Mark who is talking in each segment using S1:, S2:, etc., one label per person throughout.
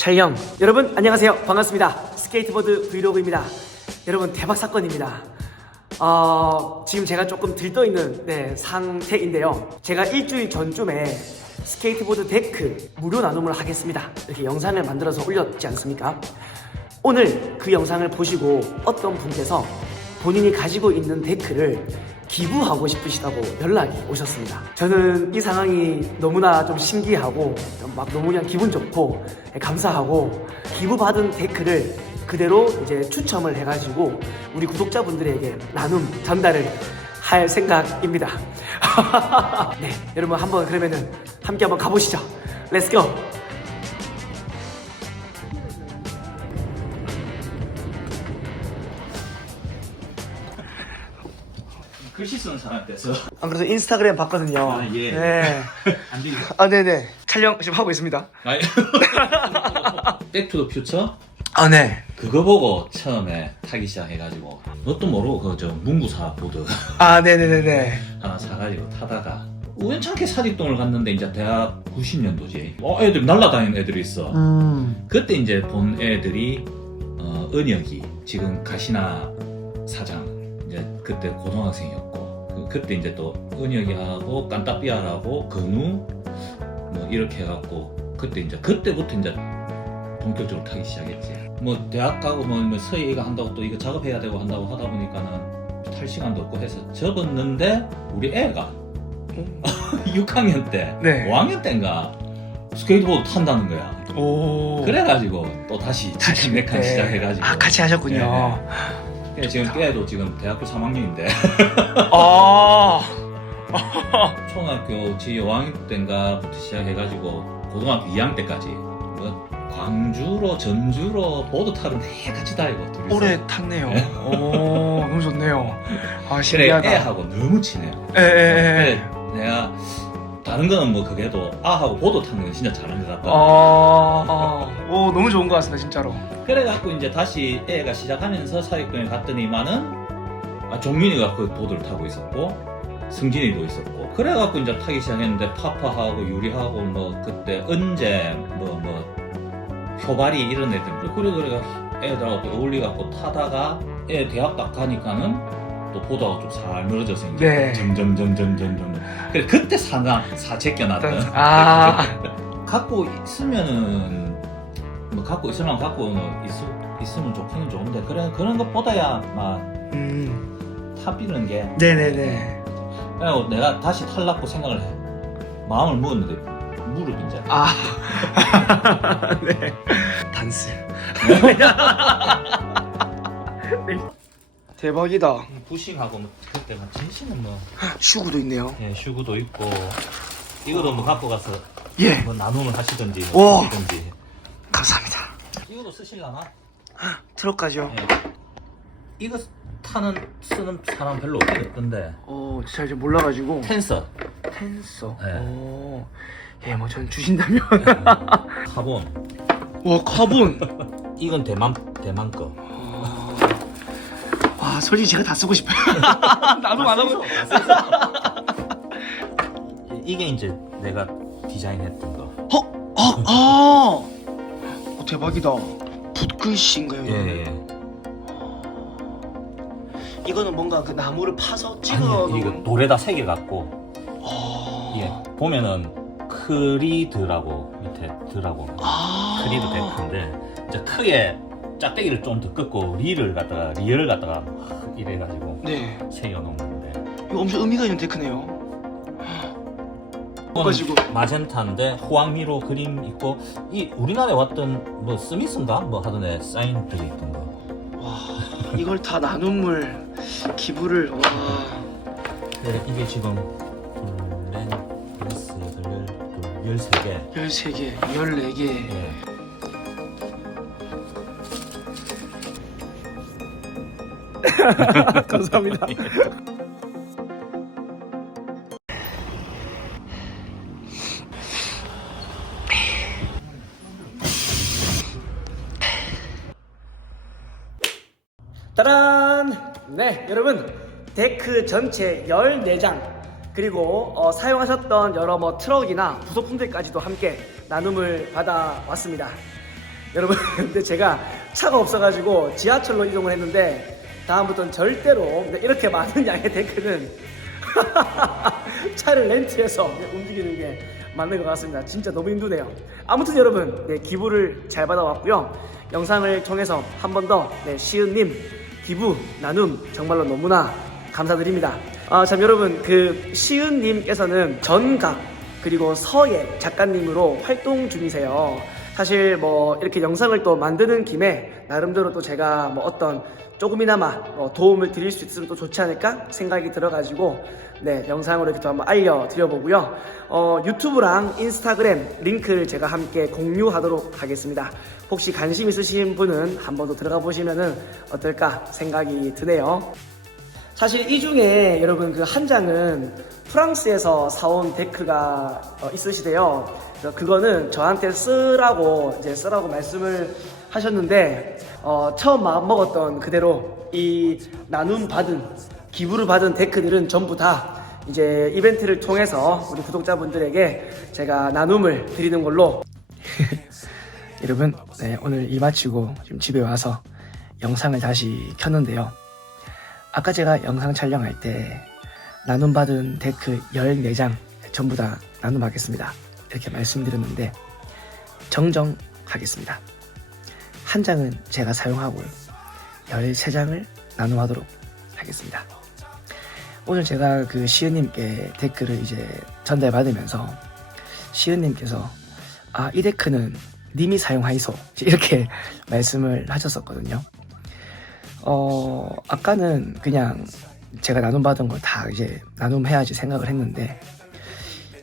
S1: 촬영 여러분 안녕하세요. 반갑습니다. 스케이트보드 브이로그입니다. 여러분 대박 사건입니다. 어, 지금 제가 조금 들떠 있는 네, 상태인데요. 제가 일주일 전쯤에 스케이트보드 데크 무료 나눔을 하겠습니다. 이렇게 영상을 만들어서 올렸지 않습니까? 오늘 그 영상을 보시고 어떤 분께서 본인이 가지고 있는 데크를 기부하고 싶으시다고 연락이 오셨습니다. 저는 이 상황이 너무나 좀 신기하고 막 너무 그냥 기분 좋고 감사하고 기부받은 데크를 그대로 이제 추첨을 해가지고 우리 구독자분들에게 나눔 전달을 할 생각입니다. 네, 여러분 한번 그러면은 함께 한번 가보시죠. 렛츠고!
S2: 글씨 쓰는 사람 돼서
S1: 안 그래도 인스타그램 봤거든요.
S2: 아, 예.
S1: 네.
S2: 안 되겠다.
S1: 아, 네네. 촬영 지금 하고 있습니다.
S2: 아니. 백투더 퓨처
S1: 아, 네.
S2: 그거 보고 처음에 타기 시작해가지고 뭣도 모르고 그저 문구사 보드
S1: 아, 네네네네.
S2: 하나 사가지고 타다가 우연찮게 사직동을 갔는데 이제 대학 90년도지. 어 애들 날라다니는 애들이 있어.
S1: 음.
S2: 그때 이제 본 애들이 어, 은혁이 지금 가시나 사장 이제 그때 고등학생이었고 그, 때 이제 또 은혁이하고 깐따삐아라고 근우 뭐 이렇게 해갖고 그때 이제 그때부터 이제 본격적으로 타기 시작했지. 뭐 대학 가고 뭐, 뭐 서희가 한다고 또 이거 작업해야 되고 한다고 하다 보니까는 탈 시간도 없고 해서 접었는데 우리 애가 6학년 때,
S1: 네.
S2: 5학년 때인가 스케이트보드 탄다는 거야.
S1: 오.
S2: 그래가지고 또 다시 다시 메칸
S1: 네.
S2: 시작해가지고
S1: 아, 같이 하셨군요.
S2: 네. 지금 깨도 지금 대학교 3학년인데
S1: 아.
S2: 초등학교 지 5학년 때인가부터 시작해가지고 고등학교 2학년 때까지 뭐 광주로 전주로 보드 타러 매 같이 다니고 둘이서
S1: 오래 탔네요.
S2: 네.
S1: 오, 너무 좋네요. 아,
S2: 그래
S1: 신기하다.
S2: 애하고 너무 친해요
S1: 에, 에, 에.
S2: 그래 내가 다른 거는 뭐 그게도 아하고 보드 타는 건 진짜 잘하는 것 같다
S1: 아, 오, 너무 좋은 것 같습니다, 진짜로.
S2: 그래갖고 이제 다시 애가 시작하면서 사육동에 갔더니만은 아, 종민이가 그 보드를 타고 있었고 승진이도 있었고 그래갖고 이제 타기 시작했는데 파파하고 유리하고 뭐 그때 은재 뭐뭐 효발이 이런 애들 그래 그래 애들하고 또 어울리갖고 타다가 애 대학 딱 가니까는 또 보다가 좀살 늘어져서 이제
S1: 네.
S2: 점점 점점 점점 그래 그때 사나 사채껴 났던
S1: 아.
S2: 갖고 있으면은 뭐 갖고 있으면 갖고 있, 있으면 좋기는 좋은데 그런 것보다야 막
S1: 음.
S2: 타비는 게
S1: 네네네.
S2: 그래고 내가 다시 탈라고 생각을 해 마음을 먹었는데 무릎 이제
S1: 아. 네. 단스. 대박이다.
S2: 부싱하고 뭐 그때 막 진심은 뭐
S1: 슈구도 있네요.
S2: 예, 슈구도 있고 이거도 뭐 갖고 가서
S1: 예.
S2: 뭐 나눔을 하시든지
S1: 오.
S2: 뭐 하시든지
S1: 감사합니다.
S2: 이거도 쓰실라나?
S1: 트럭까지요.
S2: 예. 이거 타는 쓰는 사람 별로 없던데
S1: 어, 잘좀 몰라가지고.
S2: 텐서
S1: 텐서.
S2: 네.
S1: 오. 예, 뭐 전 주신다면.
S2: 카본
S1: 와, 카본.
S2: 이건 대만 대만 거.
S1: 와, 솔직히 제가 다 쓰고 싶어요. 나도 안 하고.
S2: 이게 이제 내가 디자인했던 거.
S1: 어, 아, 아. 어, 대박이다. 붓글씨인가요?
S2: 예, 예.
S1: 이거는 뭔가 그 나무를 파서 찍어
S2: 아니, 이거
S1: 놓은.
S2: 돌에다 새겨 갖고
S1: 어.
S2: 예. 보면은 크리드라고 밑에 드라고
S1: 아.
S2: 크리드 데크인데 이제 크게 짝대기를 좀더 긋고 리를 갖다가 리얼을 갖다가 막 이래 가지고
S1: 네.
S2: 새겨 놓은 건데.
S1: 이거 엄청 의미가 있는 데크네요. 가지고.
S2: 마젠타인데 호황미로 그림 있고 이 우리나라에 왔던 뭐 스미스인가 뭐 하던 애 사인 되어 있던 거.
S1: 와, 이걸 다 나눔을 기부를 와.
S2: 네, 이게 지금 둘, 넷, 여섯, 여덟, 열, 열세 개.
S1: 13개, 14개.
S2: 예.
S1: 감사합니다. 데크 전체 14장 그리고 어, 사용하셨던 여러 뭐 트럭이나 부속품들까지도 함께 나눔을 받아왔습니다. 여러분, 근데 제가 차가 없어가지고 지하철로 이동을 했는데 다음부터는 절대로 네, 이렇게 많은 양의 데크는 차를 렌트해서 움직이는 게 맞는 것 같습니다. 진짜 너무 힘드네요. 아무튼 여러분, 네, 기부를 잘 받아왔고요. 영상을 통해서 한 번 더 네, 시은님 기부 나눔 정말로 너무나 감사드립니다. 아, 참 여러분 그 시은님께서는 전각 그리고 서예 작가님으로 활동 중이세요. 사실 뭐 이렇게 영상을 또 만드는 김에 나름대로 또 제가 뭐 어떤 조금이나마 뭐 도움을 드릴 수 있으면 또 좋지 않을까 생각이 들어가지고 네 영상으로 이렇게 또 한번 알려드려 보고요. 어, 유튜브랑 인스타그램 링크를 제가 함께 공유하도록 하겠습니다. 혹시 관심 있으신 분은 한번 더 들어가 보시면은 어떨까 생각이 드네요. 사실 이 중에 여러분 그 한 장은 프랑스에서 사온 데크가 어, 있으시대요. 그래서 그거는 저한테 쓰라고 이제 쓰라고 말씀을 하셨는데 어, 처음 마음 먹었던 그대로 이 나눔 받은 기부를 받은 데크들은 전부 다 이제 이벤트를 통해서 우리 구독자분들에게 제가 나눔을 드리는 걸로 여러분 네, 오늘 일 마치고 지금 집에 와서 영상을 다시 켰는데요. 아까 제가 영상 촬영할 때 나눔받은 데크 14장 전부 다 나눔하겠습니다. 이렇게 말씀드렸는데 정정하겠습니다. 한 장은 제가 사용하고 13장을 나눔하도록 하겠습니다. 오늘 제가 그 시은님께 데크를 이제 전달받으면서 시은님께서 아, 이 데크는 님이 사용하이소. 이렇게 말씀을 하셨었거든요. 어, 아까는 그냥 제가 나눔받은 걸다 이제 나눔해야지 생각을 했는데,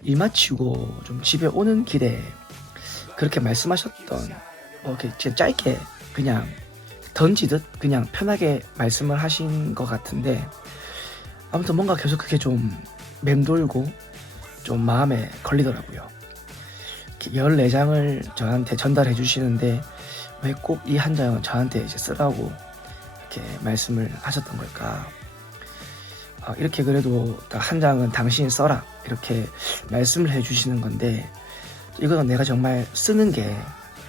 S1: 일 마치고 좀 집에 오는 길에 그렇게 말씀하셨던, 뭐 이렇게 짧게 그냥 던지듯 그냥 편하게 말씀을 하신 것 같은데, 아무튼 뭔가 계속 그게 좀 맴돌고 좀 마음에 걸리더라고요. 14장을 저한테 전달해 주시는데 왜 꼭 이 한 장은 저한테 이제 쓰라고 이렇게 말씀을 하셨던 걸까? 어, 이렇게 그래도 딱한 장은 당신이 써라 이렇게 말씀을 해 주시는 건데 이거는 내가 정말 쓰는 게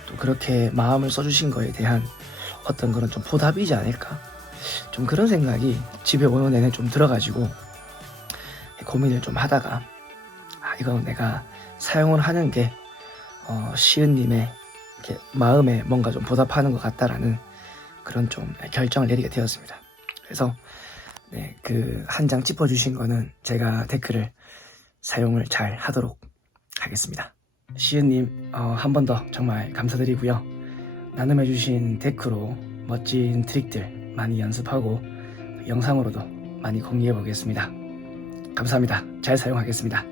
S1: 또 그렇게 마음을 써주신 거에 대한 어떤 그런 좀 보답이지 않을까? 좀 그런 생각이 집에 오는 내내 좀 들어가지고 고민을 좀 하다가 아 이건 내가 사용을 하는 게 어, 시은님의 마음에 뭔가 좀 보답하는 것 같다라는 그런 좀 결정을 내리게 되었습니다. 그래서 네, 그 한 장 짚어주신 거는 제가 댓글을 사용을 잘 하도록 하겠습니다. 시은님 어, 한번 더 정말 감사드리고요. 나눔해주신 데크로 멋진 트릭들 많이 연습하고 영상으로도 많이 공유해 보겠습니다. 감사합니다. 잘 사용하겠습니다.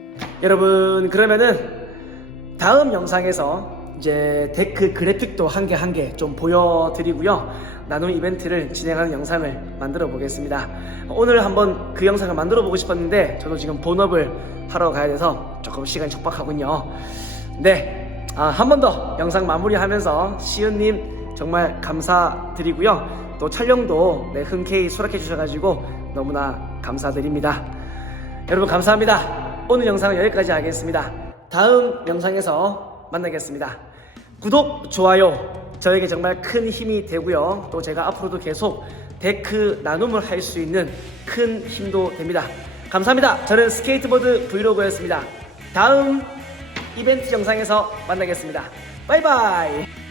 S1: 여러분 그러면은 다음 영상에서 이제 데크 그래픽도 한 개 한 개 좀 보여드리고요. 나눔 이벤트를 진행하는 영상을 만들어 보겠습니다. 오늘 한번 그 영상을 만들어 보고 싶었는데 저도 지금 본업을 하러 가야 돼서 조금 시간이 촉박하군요. 네, 아, 한 번 더 영상 마무리하면서 시은님 정말 감사드리고요. 또 촬영도 네, 흔쾌히 수락해 주셔가지고 너무나 감사드립니다. 여러분 감사합니다. 오늘 영상은 여기까지 하겠습니다. 다음 영상에서 만나겠습니다. 구독, 좋아요 저에게 정말 큰 힘이 되고요. 또 제가 앞으로도 계속 데크 나눔을 할 수 있는 큰 힘도 됩니다. 감사합니다. 저는 스케이트보드 브이로그였습니다. 다음 이벤트 영상에서 만나겠습니다. 바이바이.